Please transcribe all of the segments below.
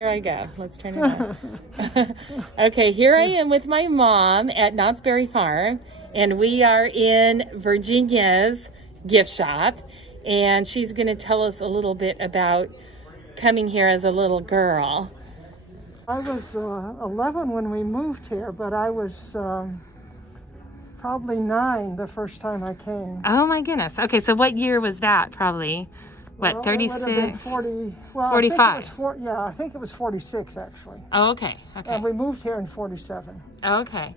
Here I go. Let's turn it on. Okay, here I am with my mom at Knott's Berry Farm, and we are in Virginia's gift shop, and she's going to tell us a little bit about coming here as a little girl. I was 11 when we moved here, but I was probably 9 the first time I came. Oh my goodness. Okay, so what year was that? Probably, what, Well, 36? it would have been 40, well, 45. I think it was 46 actually. Oh, okay. Okay. And we moved here in 47. Okay.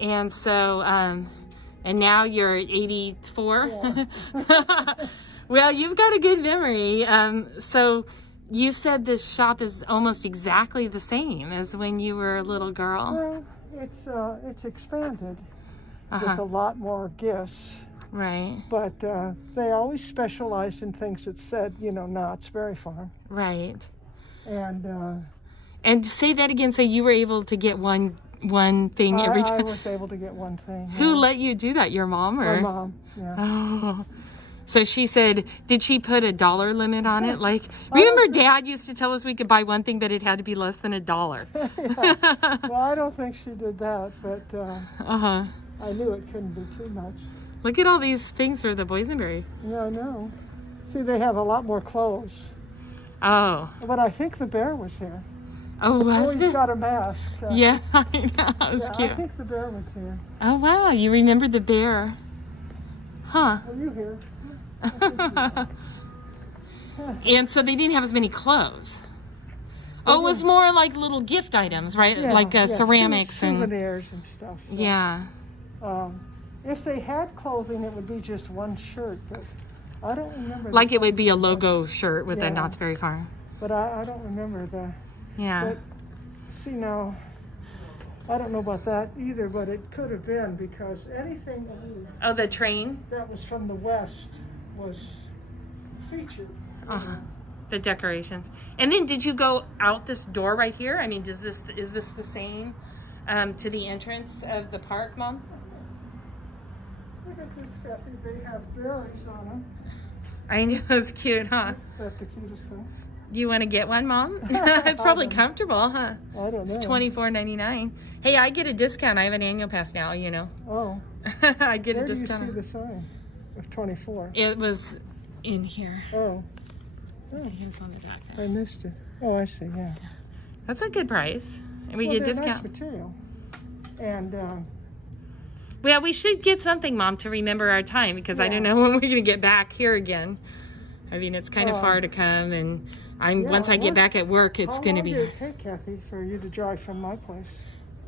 And so, and now you're 84? Yeah. Well, you've got a good memory. So you said this shop is almost exactly the same as when you were a little girl? Well, it's expanded with a lot more gifts. Right. But they always specialized in things that said, you know, Knott's Berry Farm. Right. And say that again. So you were able to get one thing every time? I was able to get one thing. Who let you do that? Your mom or? My mom, yeah. Oh. So she said, did she put a dollar limit on it? Like, remember Dad used to tell us we could buy one thing, but it had to be less than $1. Yeah. Well, I don't think she did that, but I knew it couldn't be too much. Look at all these things for the boysenberry. Yeah, I know. See, they have a lot more clothes. Oh. But I think the bear was here. Oh, was He's got a mask. Yeah, I know. It was cute. I think the bear was here. Oh, wow. You remember the bear. Huh. Are you here? And so they didn't have as many clothes. Oh, it was more like little gift items, right? Yeah, like ceramics souvenirs and stuff. Yeah. If they had clothing, it would be just one shirt, but I don't remember. Like it would be a logo shirt with a Knott's Berry Farm. But I don't remember the. Yeah. But see now, I don't know about that either, but it could have been because anything. Oh, the train? That was from the West was featured. The decorations. And then did you go out this door right here? I mean, is this the same to the entrance of the park, Mom? Look at this, Kathy. They have berries on them. I know, it's cute, huh? That's the cutest thing. Do you want to get one, Mom? It's probably comfortable, huh? I don't know. It's $24.99. Hey, I get a discount. I have an annual pass now, you know. Oh. I get a discount. Where do you see the sign of 24? It was in here. Oh. It's on the back there. I missed it. Oh, I see, yeah. That's a good price. And we get discount. Nice material. And well, we should get something, Mom, to remember our time because I don't know when we're going to get back here again. I mean, it's kind of far to come, and once I get back at work, it's going to be. How long did it take, Kathy, for you to drive from my place?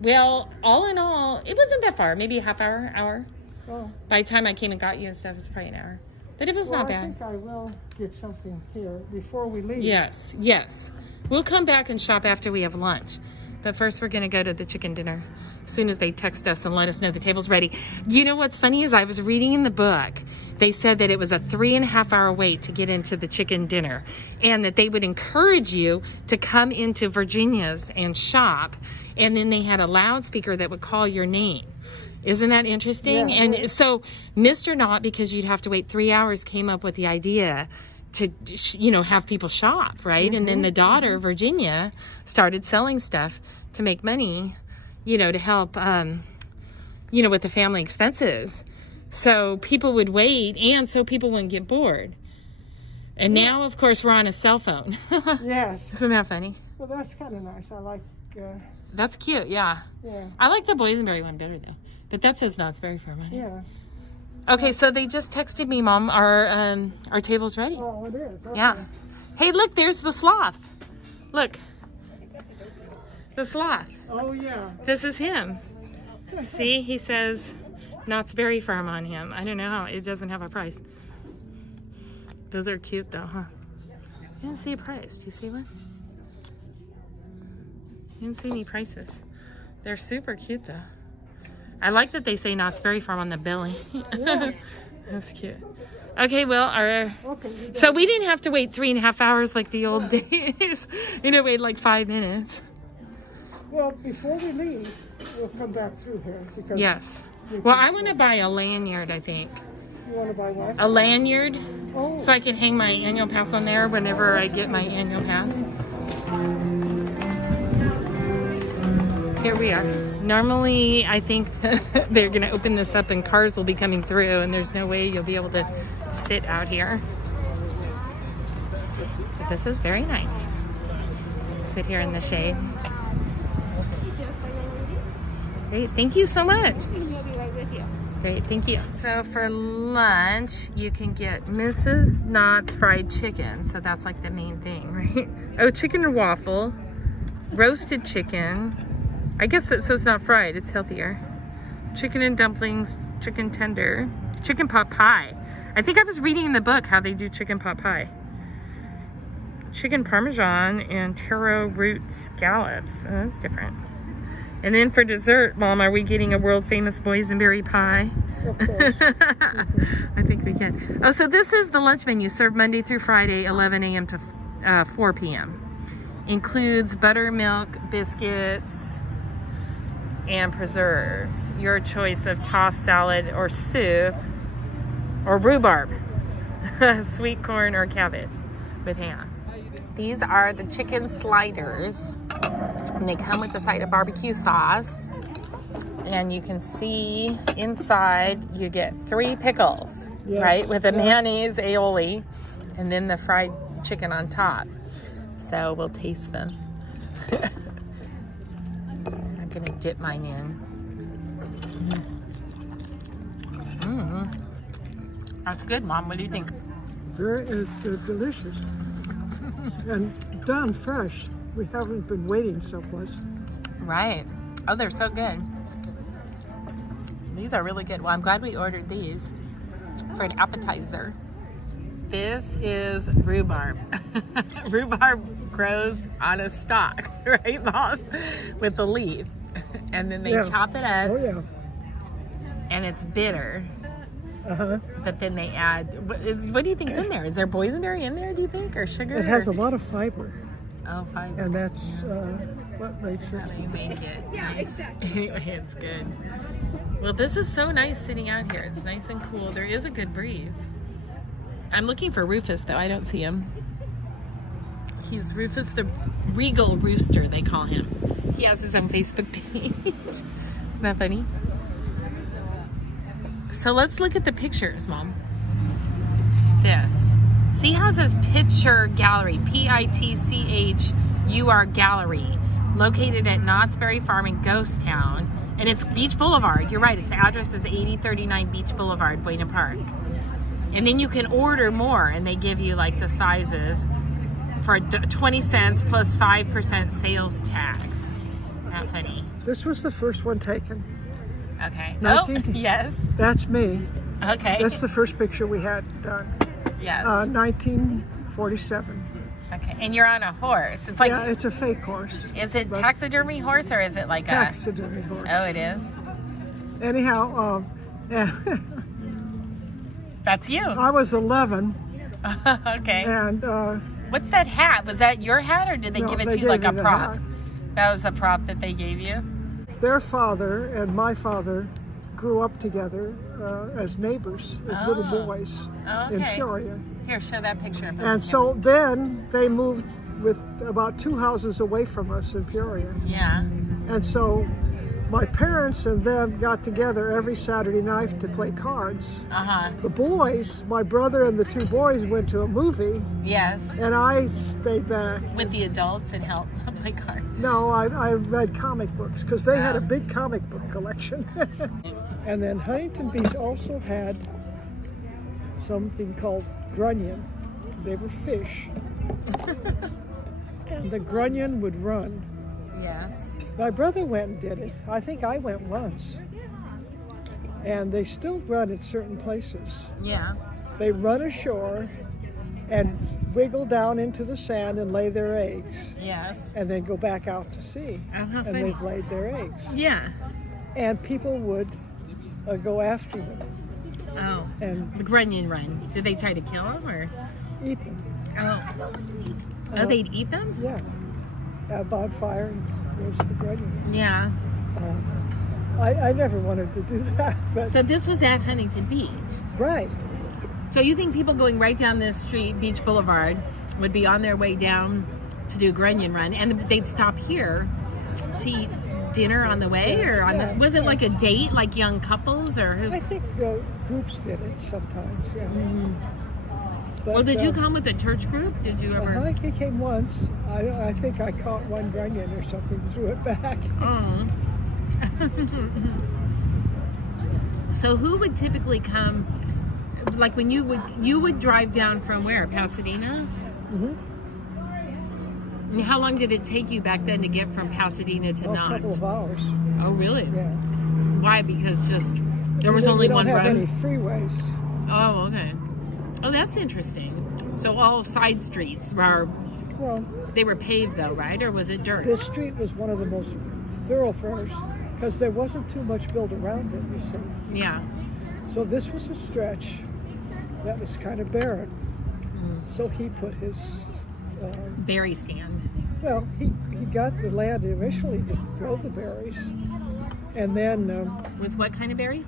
Well, all in all, it wasn't that far. Maybe a half hour. Oh. By the time I came and got you and stuff, it's probably an hour. But it was not bad. I think I will get something here before we leave. Yes. We'll come back and shop after we have lunch. But first, we're going to go to the chicken dinner as soon as they text us and let us know the table's ready. You know what's funny is I was reading in the book, they said that it was a 3.5-hour wait to get into the chicken dinner and that they would encourage you to come into Virginia's and shop. And then they had a loudspeaker that would call your name. Isn't that interesting? Yeah, and so Mr. Knott, because you'd have to wait 3 hours, came up with the idea to, have people shop, right? And then the daughter, Virginia, started selling stuff to make money, to help, with the family expenses. So people would wait, and so people wouldn't get bored. And now, of course, we're on a cell phone. Yes. Isn't that funny? Well, that's kind of nice. I like... That's cute, yeah. I like the boysenberry one better, though. But that says Knott's Berry Farm on it. Yeah. Okay, so they just texted me, Mom, our table's ready. Oh, it is? Okay. Yeah. Hey, look, there's the sloth. Look. The sloth. Oh, yeah. This is him. See, he says Knott's Berry Farm on him. I don't know how. It doesn't have a price. Those are cute, though, huh? You didn't see a price. Do you see one? You didn't see any prices. They're super cute, though. I like that they say Knott's Berry Farm on the belly. Yeah. That's cute. Okay, well, so we didn't have to wait 3.5 hours like the old days. Wait like 5 minutes. Well, before we leave, we'll come back through here. Because yes. Well, I want to buy a lanyard, I think. You want to buy what? A lanyard, so I can hang my annual pass on there whenever I get my annual pass. here we are. Normally, I think they're gonna open this up and cars will be coming through, and there's no way you'll be able to sit out here. But this is very nice. Sit here in the shade. Great, thank you so much. We'll be right with you. Great, thank you. So for lunch, you can get Mrs. Knott's fried chicken. So that's like the main thing, right? Oh, chicken and waffle, roasted chicken. I guess that, so it's not fried, it's healthier. Chicken and dumplings, chicken tender, chicken pot pie. I think I was reading in the book how they do chicken pot pie. Chicken parmesan and taro root scallops. Oh, that's different. And then for dessert, Mom, are we getting a world famous boysenberry pie? Of course. I think we can. Oh, so this is the lunch menu, served Monday through Friday, 11 a.m. to 4 p.m. Includes buttermilk, biscuits, and preserves. Your choice of tossed salad or soup, or rhubarb, sweet corn or cabbage with ham. These are the chicken sliders, and they come with a side of barbecue sauce. And you can see inside you get 3 pickles, Yes. right? With a mayonnaise aioli, and then the fried chicken on top. So we'll taste them. I'm gonna dip mine in. That's good, Mom. What do you think? They're delicious. And done fresh. We haven't been waiting someplace. Right. Oh, they're so good. These are really good. Well, I'm glad we ordered these for an appetizer. This is rhubarb. Rhubarb grows on a stalk, right, Mom? With a leaf. And then they chop it up. Oh, yeah. And it's bitter. Uh-huh. But then they add, what do you think's in there? Is there boysenberry in there, do you think? Or sugar? It has a lot of fiber. Oh, fiber. And that's what makes it. They make it Yeah, nice. exactly. Anyway, it's good. Well, this is so nice sitting out here. It's nice and cool. There is a good breeze. I'm looking for Rufus, though. I don't see him. He's Rufus the Regal Rooster, they call him. He has his own Facebook page. Isn't that funny? So let's look at the pictures, Mom. This. See how it says Picture Gallery, Pitchur Gallery, located at Knott's Berry Farm in Ghost Town. And it's Beach Boulevard. You're right. It's the address is 8039 Beach Boulevard, Buena Park. And then you can order more, and they give you like the sizes for 20 cents plus 5% sales tax. Not funny. This was the first one taken. Okay. 19 Oh, yes. That's me. Okay. That's the first picture we had done. Yes. 1947. Okay. And you're on a horse. It's like, Yeah, it's a fake horse. is it but- taxidermy horse or is it like Taxidermy horse. Oh, it is? Anyhow, That's you. I was 11, Okay. and What's that hat? Was that your hat or did they No, give it they to you like gave a me the prop? hat. That was a prop that they gave you? their father and my father grew up together as neighbors, as little Oh. boys Oh, in okay. Peoria. Here, show that picture. Of And so then they moved with about 2 houses away from us in Peoria. Yeah. And so my parents and them got together every Saturday night to play cards. Uh-huh. The boys, my brother and the 2 boys went to a movie, Yes. and I stayed back. With the adults and help play cards. No, I read comic books because they had a big comic book collection. And then Huntington Beach also had something called grunion. They were fish. And the grunion would run. Yes. My brother went and did it. I think I went once. And they still run at certain places. Yeah. They run ashore and wiggle down into the sand and lay their eggs, Yes. and then go back out to sea. Oh, how And funny. they've laid their eggs. Yeah. And people would go after them Oh. and The grunion run. Did they try to kill them or? eat them. Oh. Oh, they'd eat them? Yeah. Have a bonfire and roast the grunion. Yeah. I never wanted to do that, but So this was at Huntington Beach. right. So you think people going right down this street, Beach Boulevard, would be on their way down to do a grunion run, and they'd stop here to eat dinner on the way, or was it like a date, like young couples, or who? I think groups did it sometimes. Yeah. But, Well, did you come with a church group? Did you ever? I came once. I think I caught one grunion or something, threw it back. Oh. So who would typically come? Like when you would drive down from where? Pasadena? Mm-hmm. And how long did it take you back then to get from Pasadena to Knott? A couple of hours. Oh, really? Yeah. Why? Because just there was only one road? We don't have any freeways. Oh, okay. Oh, that's interesting. So all side streets were, they were paved though, right? Or was it dirt? This street was one of the most thoroughfares because there wasn't too much built around it, you see. Yeah. So this was a stretch that was kind of barren. So he put his... berry stand. Well, he got the land initially to grow the berries. And then... With what kind of berry?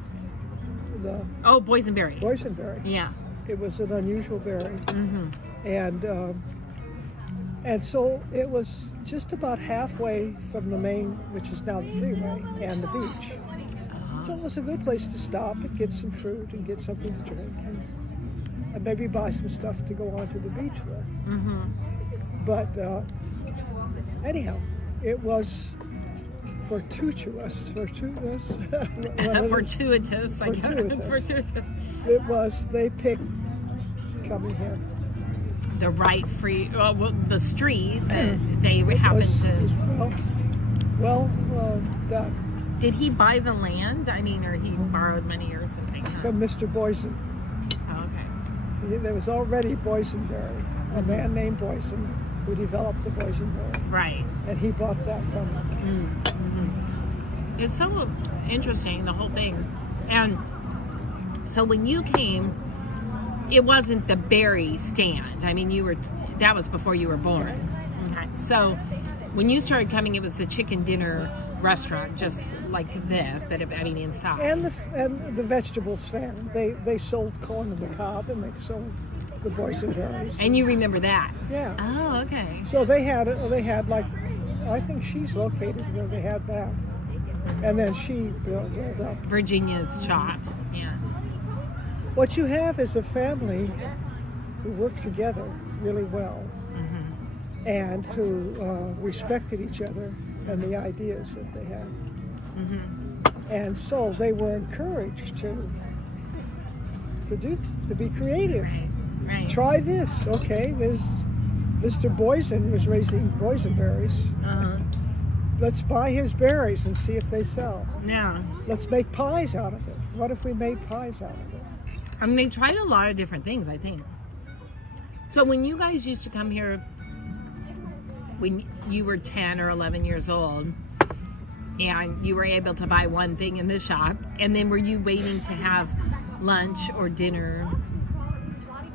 The boysenberry. Boysenberry. Yeah. It was an unusual berry. Mm-hmm. And so it was just about halfway from the main, which is now the freeway, and the beach. So it was a good place to stop and get some fruit and get something to drink and maybe buy some stuff to go onto the beach with. Mm-hmm. But anyhow, it was fortuitous. Fortuitous. It was, they picked coming here. The right the street that they happened to. That. Did he buy the land? I mean, or he borrowed money or something? Huh? From Mr. Boysen. Oh, okay. There was already boysenberry, a man named Boysen who developed the boysenberry. Right. And he bought that from him. Mm-hmm. It's so interesting, the whole thing. And so when you came, it wasn't the berry stand. I mean, that was before you were born. Okay. So when you started coming, it was the chicken dinner restaurant, just like this, but inside. And the vegetable stand. They sold corn on the cob and they sold the boysenberries. And you remember that? Yeah. Oh, okay. So they had like, I think she's located where they had that. And then she built up Virginia's shop. Yeah. What you have is a family who worked together really well, and who respected each other and the ideas that they had. And so they were encouraged to be creative. Right. Try this. Okay, there's Mr. Boysen was raising boysenberries. Let's buy his berries and see if they sell. Yeah. Let's make pies out of it. What if we made pies out of it? I mean, they tried a lot of different things, I think. So when you guys used to come here when you were 10 or 11 years old, and you were able to buy one thing in the shop, and then were you waiting to have lunch or dinner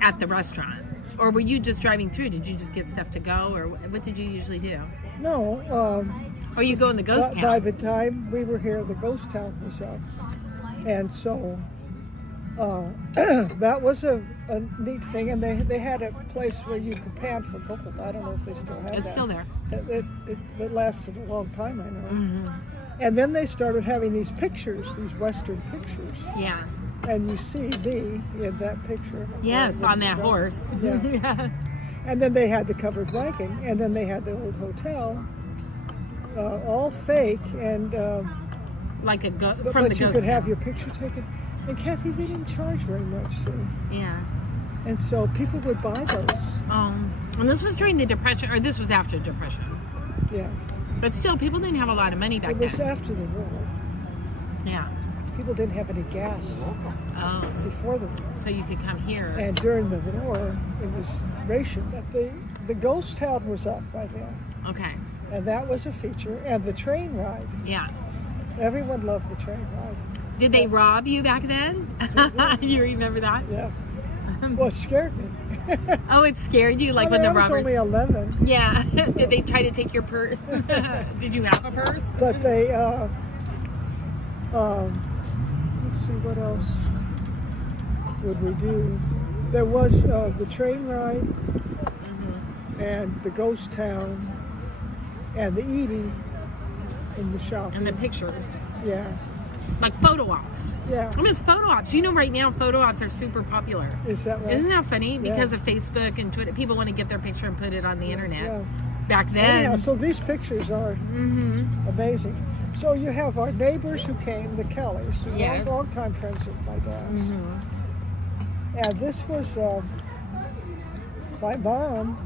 at the restaurant? Or were you just driving through? Did you just get stuff to go, or what did you usually do? No. Or you go in the ghost town? By the time we were here, the ghost town was up. And so that was a neat thing. And they had a place where you could pan for gold. I don't know if they still have It's that. still there. It lasted a long time, I know. And then they started having these pictures, these Western pictures. Yeah. And you see me in that picture. Yes, on that horse. Yeah. And then they had the covered wagon, and then they had the old hotel, all fake, and like from the but ghost you could have town. your picture taken. And Kathy, they didn't charge very much, see. Yeah. And so people would buy those. And this was during the Depression, or this was after the Depression. Yeah. But still, people didn't have a lot of money back then. It was after the war. Yeah. People didn't have any gas before the war. So you could come here. And during the war, it was rationed. But the ghost town was up by then. Okay. And that was a feature. And the train ride. Yeah. Everyone loved the train ride. Did they rob you back then? You remember that? Yeah. Well, it scared me. Oh, it scared you? Like when the I was robbers... only 11. Yeah. So. Did they try to take your purse? Did you have a purse? But they, let's see, what else would we do? There was the train ride, and the ghost town, and the eating, in the shop. And the pictures. Yeah. Like photo ops. Yeah. I mean, it's photo ops. You know, right now, photo ops are super popular. Is that right? Isn't that funny? Yeah. Because of Facebook and Twitter, people want to get their picture and put it on the internet. Yeah. Back then. Yeah, so these pictures are amazing. So you have our neighbors who came, the Kellys, who Yes. long time friends with my dad's. And this was my mom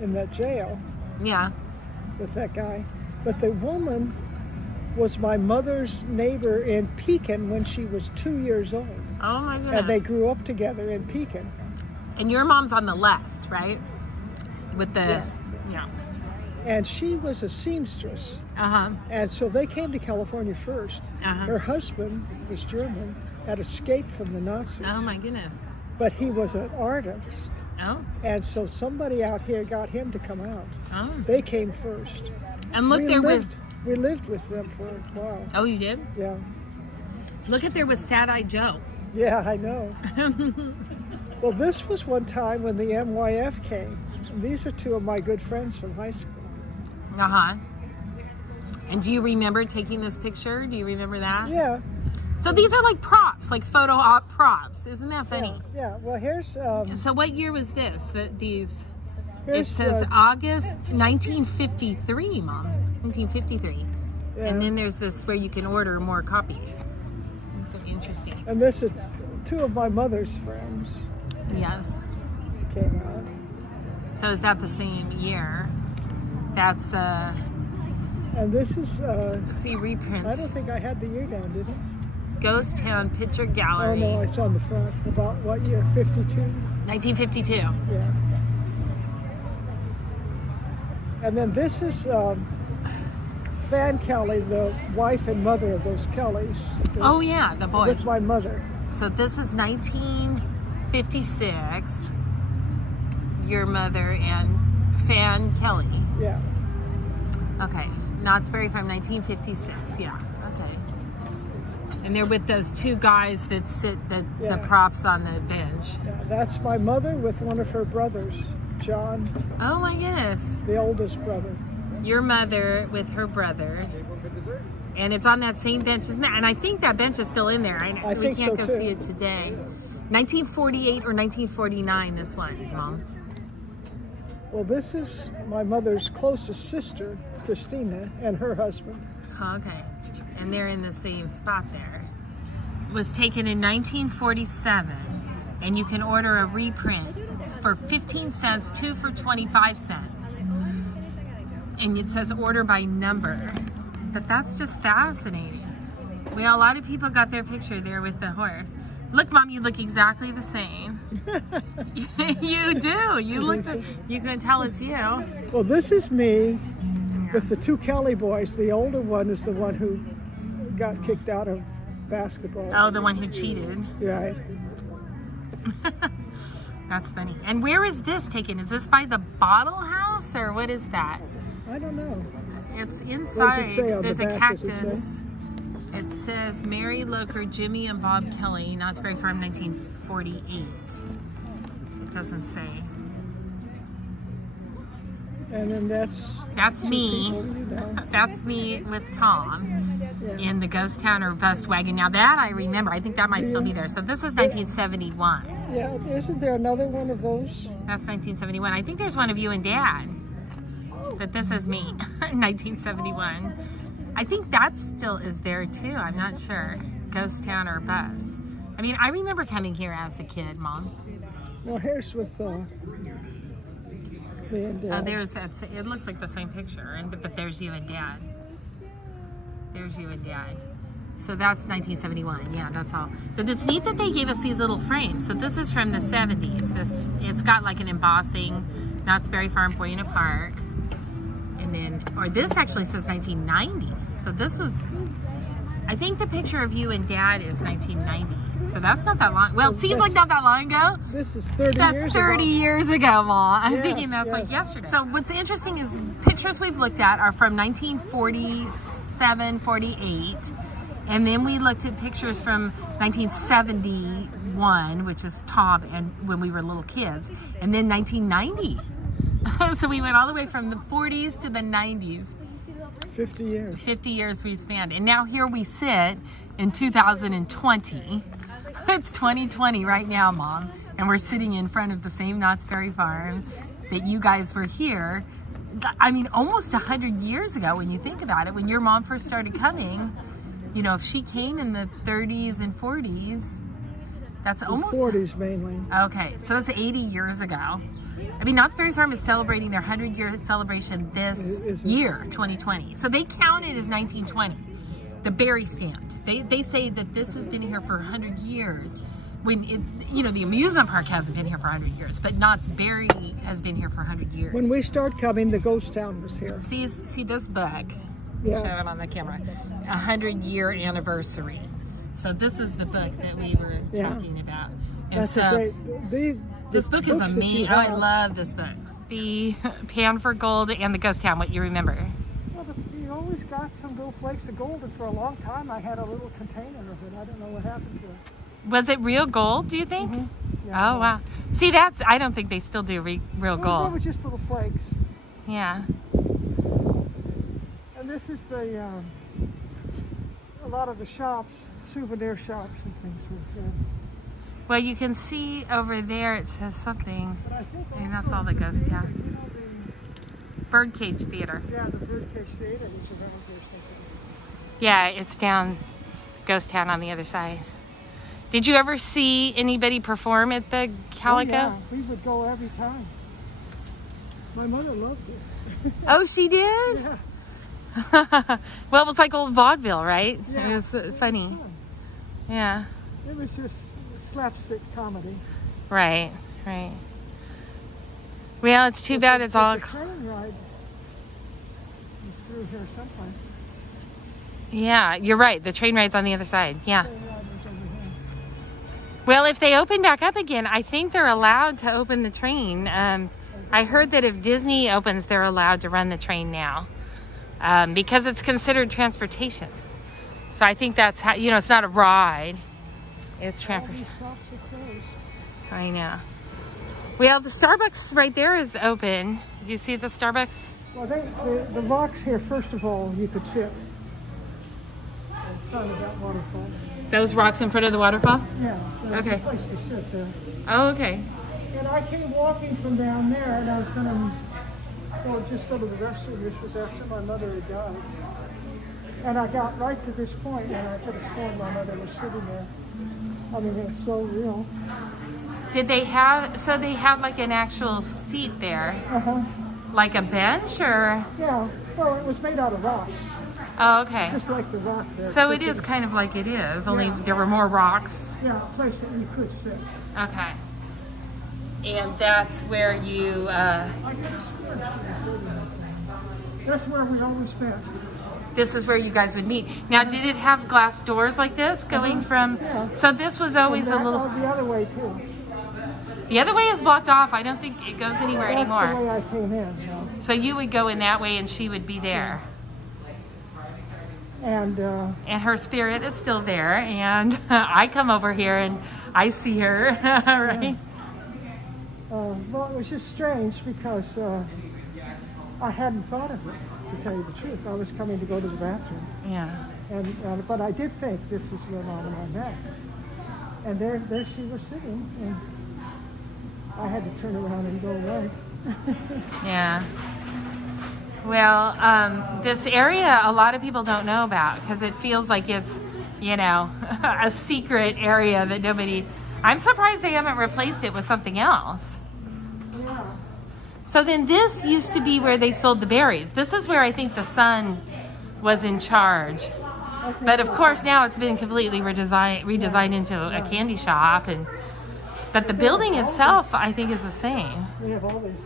in that jail Yeah. with that guy. But the woman was my mother's neighbor in Pekin when she was 2 years old. Oh my goodness. And they grew up together in Pekin. And your mom's on the left, right? With the, yeah. And she was a seamstress. And so they came to California first. Her husband was German, had escaped from the Nazis. Oh my goodness. But he was an artist. Oh. And so somebody out here got him to come out. Oh. They came first. And look, We lived with them for a while. Oh, you did? Yeah. Look at there was Sad-Eyed Joe. Yeah, I know. Well, this was one time when the NYF came. And these are two of my good friends from high school. And do you remember taking this picture? Do you remember that? Yeah. So these are like props, like photo op props. Isn't that funny? Yeah. Well, here's. So what year was this? It Here's, says August 1953, Mom. 1953. Yeah. And then there's this where you can order more copies. So interesting. And this is two of my mother's friends Yes. came out. So is that the same year? That's And this is. see I reprints. don't think I had the year down, did I? Ghost Town Picture Oh Gallery. no, it's on the front. About what year? 52. 1952. Yeah. And then this is Fan Kelly, the wife and mother of those Kellys. Oh yeah, the boy. With my mother. So this is 1956. Your mother and Fan Kelly. Yeah. Okay. Knott's Berry Farm, 1956. Yeah. Okay. And they're with those two guys that sit the props on the bench. Yeah, that's my mother with one of her brothers, John, Oh my goodness. the oldest brother. Your mother with her brother. And it's on that same bench, isn't it? And I think that bench is still in there. I we think can't so, go too. see it today. 1948 or 1949, this one, Mom. Well, this is my mother's closest sister, Christina, and her husband. Oh, okay. And they're in the same spot there. It was taken in 1947, and you can order a reprint for 15 cents, two for 25 cents. And it says order by number. But that's just fascinating. Well, a lot of people got their picture there with the horse. Look, Mom, you look exactly the same. You do. You can tell it's you. Well, this is me with the two Kelly boys. The older one is the one who got kicked out of basketball. Oh, the one who cheated. Right. That's funny. And where is this taken? Is this by the Bottle House or what is that? I don't know. It's inside. say on There's the a back, does it cactus. It says Mary Loker, Jimmy and Bob Kelly, Knott's Berry Farm, 1948. It doesn't say. And then that's me. people, you know. That's me with Tom in the Ghost Town or Bust Wagon. Now that I remember, I think that might still be there. So this is 1971. Yeah, isn't there another one of those? That's 1971. I think there's one of you and Dad. But this is me, 1971. I think that still is there too. I'm not sure. Ghost Town or Bust. I mean, I remember coming here as a kid, Mom. Well, here's with me and Dad. Oh, there's that. It looks like the same picture, but there's you and Dad. There's you and Dad. So that's 1971. Yeah, that's all. But it's neat that they gave us these little frames. So this is from the 70s. It's got like an embossing, Knott's Berry Farm, Buena Park. And then, or this actually says 1990. So this was, I think the picture of you and Dad is 1990. So that's not that long. Well, it seems like not that long ago. This is 30 years That's 30 years ago, Ma. I'm Yes, thinking that's like yesterday. So what's interesting is pictures we've looked at are from 1947, 48. And then we looked at pictures from 1971, which is Tom and when we were little kids. And then 1990. So we went all the way from the 40s to the 90s. 50 years. 50 years we've spanned. And now here we sit in 2020. It's 2020 right now, Mom. And we're sitting in front of the same Knott's Berry Farm that you guys were here. I mean, almost 100 years ago when you think about it. When your mom first started coming, you know, if she came in the 30s and 40s, that's almost... 40s mainly. Okay, so that's 80 years ago. I mean, Knott's Berry Farm is celebrating their 100-year celebration this year, 2020. So they count it as 1920, the berry stand. They say that this has been here for 100 years. When it, you know, the amusement park hasn't been here for 100 years, but Knott's Berry has been here for 100 years. When we started coming, the ghost town was here. See this book? Yes. Show it on the camera. 100-year anniversary. So this is the book that we were talking about. And that's so a great. This book is amazing. Oh, I love this book. The Pan for Gold and the Ghost Town, what you remember? Well, you always got some little flakes of gold, and for a long time I had a little container of it. I don't know what happened to it. Was it real gold, do you think? Mm-hmm. Yeah, oh, wow. See, I don't think they still do real gold. They were just little flakes. Yeah. And this is a lot of the shops, souvenir shops and things were here. Well, you can see over there it says something. I mean, that's all the Ghost Town. Birdcage Theater. Yeah, the Birdcage Theater is around here someplace. Yeah, it's down Ghost Town on the other side. Did you ever see anybody perform at the Calico? Oh, yeah, we would go every time. My mother loved it. Oh, she did? Yeah. Well, it was like old vaudeville, right? Yeah, it was funny. Fun. Yeah. It was just slapstick comedy. Right, right. Well, it's too bad it's all... The train ride is through here someplace. Yeah, you're right. The train ride's on the other side. Yeah. Train ride was over here. Well, if they open back up again, I think they're allowed to open the train. I heard that if Disney opens, they're allowed to run the train now because it's considered transportation. So I think that's how, you know, it's not a ride. It's transportation. I know. Well, the Starbucks right there is open. Do you see the Starbucks? Well, the rocks here, first of all, you could sit in front of that waterfall. Those rocks in front of the waterfall? Yeah, there's Okay. a place to sit there. Oh, okay. And I came walking from down there, and I was going to just go to the restroom. This was after my mother had died. And I got right to this point, and I could have sworn my mother was sitting there. I mean, it was so real. Did they have, so they had like an actual seat there? Uh-huh. Like a bench or? Yeah, well, it was made out of rocks, Oh, okay. just like the rock there. So it is kind of like it is, only there were more rocks. Yeah, a place that you could sit. Okay. And that's where you, I could have sworn she was living there. That's where we always been. this is where you guys would meet. Now, did it have glass doors like this going from, Yeah. so this was always a And little, the other way, too. the other way is blocked off. I don't think it goes anywhere That's anymore. the way I came in. You know. So you would go in that way and she would be there. And And her spirit is still there. And I come over here and I see her, right? well, it was just strange because I hadn't thought of it, to tell you the truth. I was coming to go to the bathroom. Yeah. But I did think this is where Mom and I met. And there she was sitting, and I had to turn around and go away. Yeah. Well, this area, a lot of people don't know about because it feels like it's, you know, a secret area that nobody... I'm surprised they haven't replaced it with something else. Yeah. So then this used to be where they sold the berries. This is where I think the son was in charge. But of course now it's been completely redesigned into a candy shop. But the building itself, I think, is the same. We have all these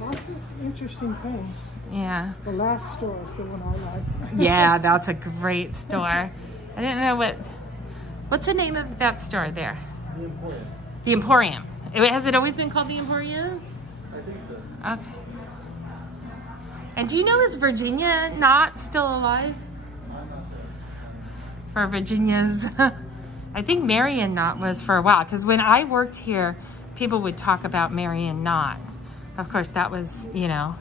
lots of interesting things. Yeah. The last store is the one I like. Yeah, that's a great store. I didn't know what's the name of that store there? The Emporium. The Emporium. Has it always been called the Emporium? I think so. Okay. And do you know, is Virginia Knott still alive? I'm not sure. For Virginia's, I think Marion Knott was for a while, because when I worked here, people would talk about Marion Knott. Of course, that was, you know,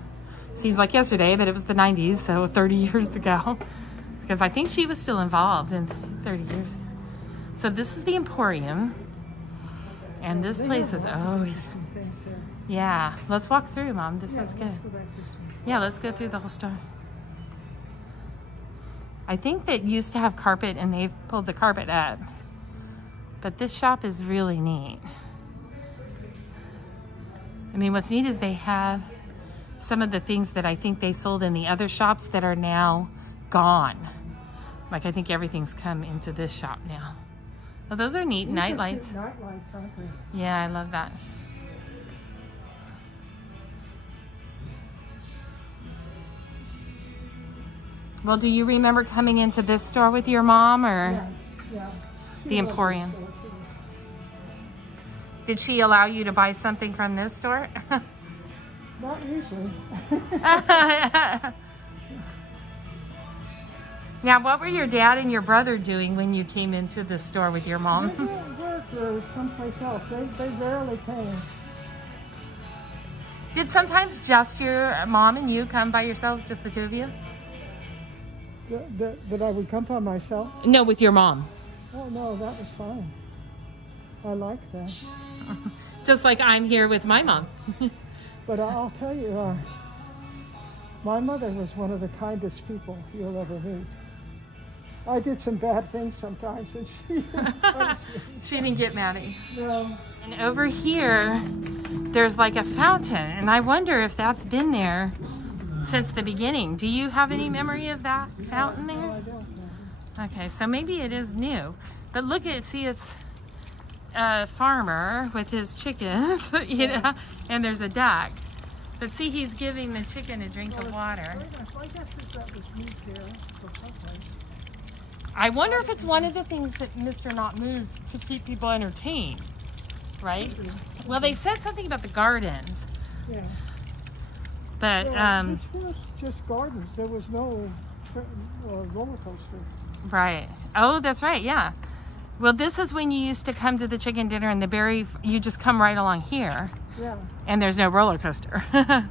Seems like yesterday, but it was the 90s, so 30 years ago. Because I think she was still involved in 30 years. So this is the Emporium. And this place is always... Yeah, let's walk through, Mom. This is good. Yeah, let's go through the whole store. I think that used to have carpet and they've pulled the carpet up. But this shop is really neat. I mean, what's neat is they have some of the things that I think they sold in the other shops that are now gone. Like, I think everything's come into this shop now. Well, those are neat night lights. Night lights, aren't they? Yeah, I love that. Well, do you remember coming into this store with your mom, or Yeah. the Emporium? Did she allow you to buy something from this store? Not usually. Now, what were your dad and your brother doing when you came into the store with your mom? They worked or someplace else. They rarely came. Did sometimes just your mom and you come by yourselves, just the two of you? That I would come by myself? No, with your mom. Oh, no, that was fine. I like that. Just like I'm here with my mom. But I'll tell you, my mother was one of the kindest people you'll ever meet. I did some bad things sometimes, and she didn't punish me. She didn't get mad at you. No. And over here, there's like a fountain, and I wonder if that's been there since the beginning. Do you have any memory of that fountain No, I there? don't know. Okay, so maybe it is new. But look at, see, it's a farmer with his chickens, you know, and there's a duck. But see, he's giving the chicken a drink of water. I guess that was moved there for something. I wonder if it's one of the things that Mr. Knott moved to keep people entertained, right? Well, they said something about the gardens, Yeah. but This was just gardens. There was no roller coaster. right. Oh, that's right. Yeah. Well, this is when you used to come to the chicken dinner, and you just come right along here, Yeah. and there's no roller coaster. Yeah.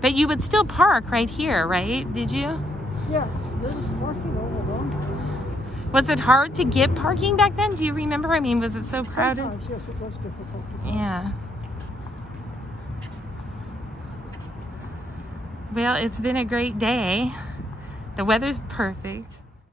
But you would still park right here, right? Did you? Yes. There was parking all along. Was it hard to get parking back then? Do you remember? I mean, was it so crowded? Sometimes, yes, it was difficult to park. Yeah. Well, it's been a great day. The weather's perfect.